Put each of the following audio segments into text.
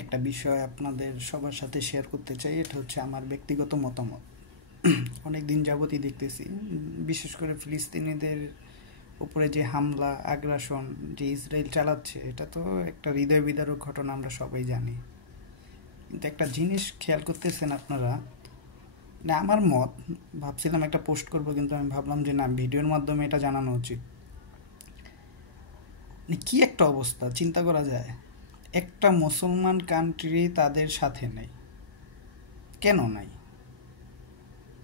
একটা বিষয় আপনাদের সবার সাথে শেয়ার করতে চাই। এটা হচ্ছে আমার ব্যক্তিগত মতামত। অনেক দিন যাবতই দেখতেছি, বিশেষ করে ফিলিস্তিনিদের উপরে যে হামলা আগ্রাসন যে ইসরায়েল চালাচ্ছে, এটা তো একটা হৃদয় বিদারক ঘটনা, আমরা সবাই জানি। কিন্তু একটা জিনিস খেয়াল করতেছেন আপনারা, না আমার মত, ভাবছিলাম একটা পোস্ট করব, কিন্তু আমি ভাবলাম যে না, ভিডিওর মাধ্যমে এটা জানানো উচিত। কি একটা অবস্থা চিন্তা করা যায়, একটা মুসলমান কান্ট্রি তাদের সাথে নেই। কেন নাই?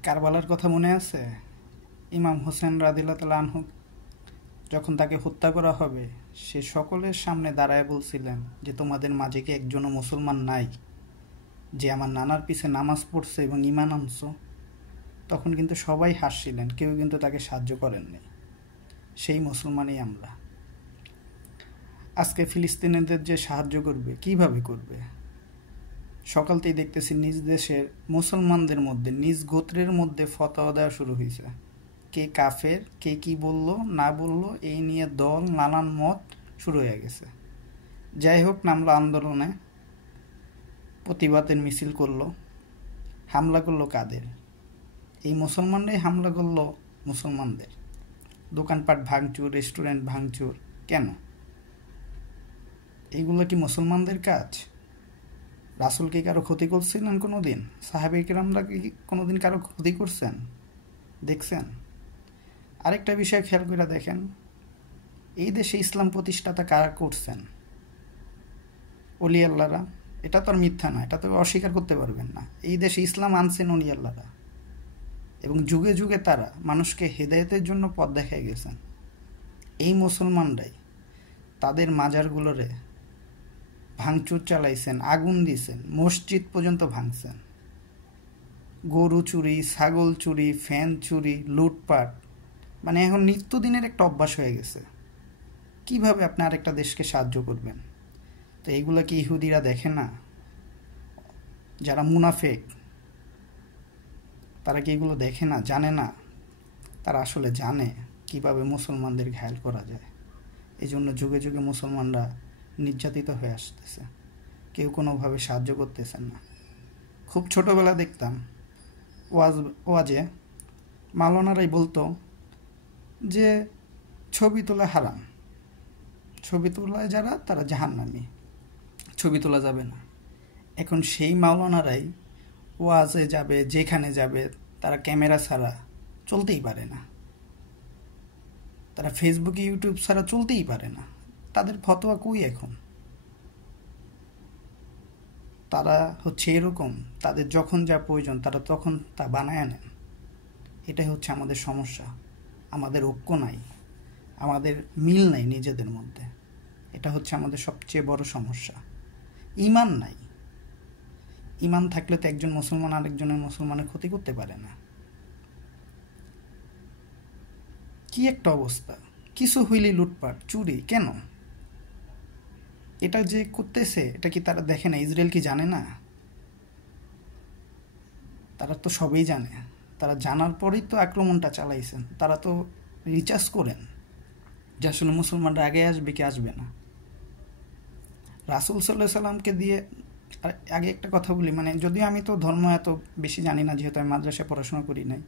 কারবালার কথা মনে আছে? ইমাম হোসেন রাদিয়াল্লাহু তাআলা আনহু যখন তাকে হত্যা করা হবে, সে সকলের সামনে দাঁড়ায় বলছিলেন যে তোমাদের মাঝে কি একজনও মুসলমান নাই যে আমার নানার পিছে নামাজ পড়ছে এবং ঈমান আনছো? তখন কিন্তু সবাই হাসছিলেন, কেউ কিন্তু তাকে সাহায্য করেননি। সেই মুসলমানই আমরা। আজকে ফিলিস্তিনিদের যে সাহায্য করবে, কিভাবে করবে? সকালতেই দেখতেছি নিজ দেশের মুসলমানদের মধ্যে, নিজ গোত্রের মধ্যে ফতোয়া দেওয়া শুরু হয়েছে। কে কাফের, কে কি বলল না বলল, এই নিয়ে দল নানান মত শুরু হয়ে গেছে। যাই হোক, নামলো আন্দোলনে, প্রতিবাদের মিছিল করলো। হামলা করলো কাদের? এই মুসলমানরাই হামলা করলো মুসলমানদের। দোকানপাট ভাঙচুর, রেস্টুরেন্ট ভাঙচুর। কেন? এইগুলো কি মুসলমানদের কাজ? রাসূল কি কারো ক্ষতি করছিলেন কোনো দিন? সাহাবায়ে কেরামরা কি কোনো দিন কারো ক্ষতি করছেন? দেখছেন? আরেকটা বিষয় খেয়াল করে দেখেন, এই দেশে ইসলাম প্রতিষ্ঠাতা কারা করছেন? অলি আল্লাহরা। এটা তো আর মিথ্যা না, এটা তো অস্বীকার করতে পারবেন না। এই দেশে ইসলাম আনছেন অলি আল্লাহরা, এবং যুগে যুগে তারা মানুষকে হেদায়েতের জন্য পথ দেখায় গেছেন। এই মুসলমানরাই তাদের মাজারগুলোরে ভাঙচুর চালাইছেন, আগুন দিয়েছেন, মসজিদ পর্যন্ত ভাঙছেন। গরু চুরি, ছাগল চুরি, ফ্যান চুরি, লুটপাট, মানে এখন নিত্যদিনের একটা অভ্যাস হয়ে গেছে। কিভাবে আপনি আরেকটা দেশকে সাহায্য করবেন? তো এইগুলো কি ইহুদিরা দেখে না? যারা মুনাফেক, তারা কি এগুলো দেখে না, জানে না? তারা আসলে জানে কিভাবে মুসলমানদের ঘায়েল করা যায়। এই জন্য যুগে যুগে মুসলমানরা নির্যাতিত হয়ে আসতেছে, কেউ কোনোভাবে সাহায্য করতেছেন না। খুব ছোটোবেলা দেখতাম ওয়াজে মাওলানারাই বলতো যে ছবি তোলা হারাম, ছবি তোলায় যারা তারা জাহান্নামী, ছবি তোলা যাবে না। এখন সেই মাওলানারাই ওয়াজে যাবে, যেখানে যাবে, তারা ক্যামেরা ছাড়া চলতেই পারে না, তারা ফেসবুকে ইউটিউব ছাড়া চলতেই পারে না। তাদের ফতোয়া কই এখন? তারা হচ্ছে এরকম, তাদের যখন যা প্রয়োজন তারা তখন তা বানায় নেন। এটাই হচ্ছে আমাদের সমস্যা। আমাদের ঐক্য নাই, আমাদের মিল নাই নিজেদের মধ্যে। এটা হচ্ছে আমাদের সবচেয়ে বড় সমস্যা। ঈমান নাই। ঈমান থাকলে তো একজন মুসলমান আরেকজনের মুসলমানের ক্ষতি করতে পারে না। কি একটা অবস্থা! কিছু হইলেই লুটপাট, চুরি। কেন? এটা যে করতেছে, এটা কি তারা দেখে না? ইসরায়েল কি জানে না? তারা তো সবই জানে। তারা জানার পরেই তো আক্রমণটা চালাইছেন। তারা তো রিচার্জ করেন যে আসলে মুসলমানরা আগে আসবে কি আসবে না। রাসূল সাল্লাল্লাহু আলাইহি সাল্লামকে দিয়ে, আগে একটা কথা বলি, মানে যদিও আমি তো ধর্ম এত বেশি জানি না, যেহেতু আমি মাদ্রাসায় পড়াশোনা করি নাই।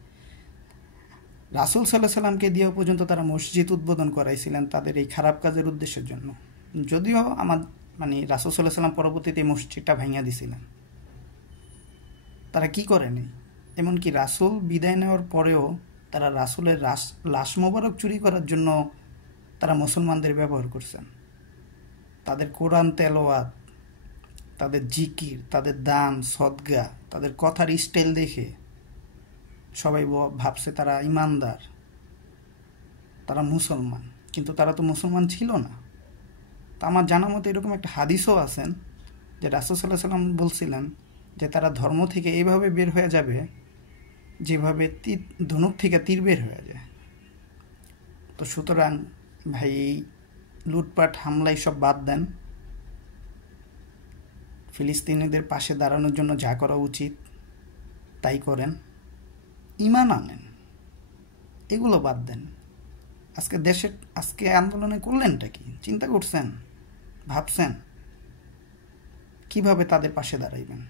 রাসূল সাল্লাল্লাহু আলাইহি সাল্লামকে দিয়েও পর্যন্ত তারা মসজিদ উদ্বোধন করাইছিলেন তাদের এই খারাপ কাজের উদ্দেশ্যের জন্য। যদিও আমার মানে রাসূল সাল্লাল্লাহু আলাইহি সাল্লাম পরবর্তীতে মসজিদটা ভাঙিয়া দিছিলেন। তারা কি করেনি? এমনকি রাসূল বিদায় নেওয়ার পরেও তারা রাসূলের লাশ মোবারক চুরি করার জন্য তারা মুসলমানদের ব্যবহার করছেন। তাদের কোরআন তেলাওয়াত, তাদের জিকির, তাদের দান সদগা, তাদের কথার স্টাইল দেখে সবাই ভাবছে তারা ইমানদার, তারা মুসলমান। কিন্তু তারা তো মুসলমান ছিল না। তা আমার জানা মতো এরকম একটা হাদিসও আছেন যে রাসূল সাল্লাল্লাহু আলাইহি সাল্লাম বলছিলেন যে তারা ধর্ম থেকে এইভাবে বের হয়ে যাবে যেভাবে ধনুক থেকে তীর বের হয়ে যায়। তো সুতরাং ভাই, লুটপাট হামলা সব বাদ দেন। ফিলিস্তিনিদের পাশে দাঁড়ানোর জন্য যা করা উচিত তাই করেন, ঈমান আনেন, এগুলো বাদ দেন। আজকে আন্দোলনে করলেনটা কি? চিন্তা করছেন? ভাবছেন? কিভাবে তাদের পাশে দাঁড়াইবেন,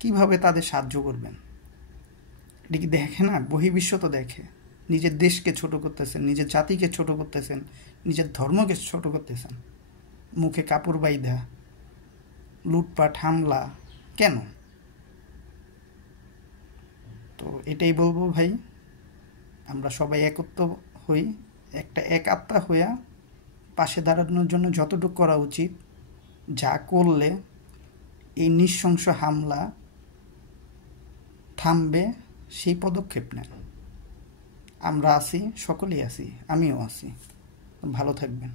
কিভাবে তাদের সাহায্য করবেন? এটা কি দেখে না? বহির্বিশ্ব তো দেখে। নিজের দেশকে ছোট করতেছেন, নিজের জাতিকে ছোট করতেছেন, নিজের ধর্মকে ছোট করতেছেন, মুখে কাপড় বাইধা, লুটপাট, হামলা। কেন? তো এটাই বলবো ভাই, আমরা সবাই একত্র হই, একটা এক আত্মা হইয়া পাশে দাঁড়ানোর জন্য যতটুকু করা উচিত, যা করলে এই নৃশংস হামলা থামবে সেই পদক্ষেপ নেন। আমরা আছি, সকলেই আছি, আমিও আছি। ভালো থাকবেন।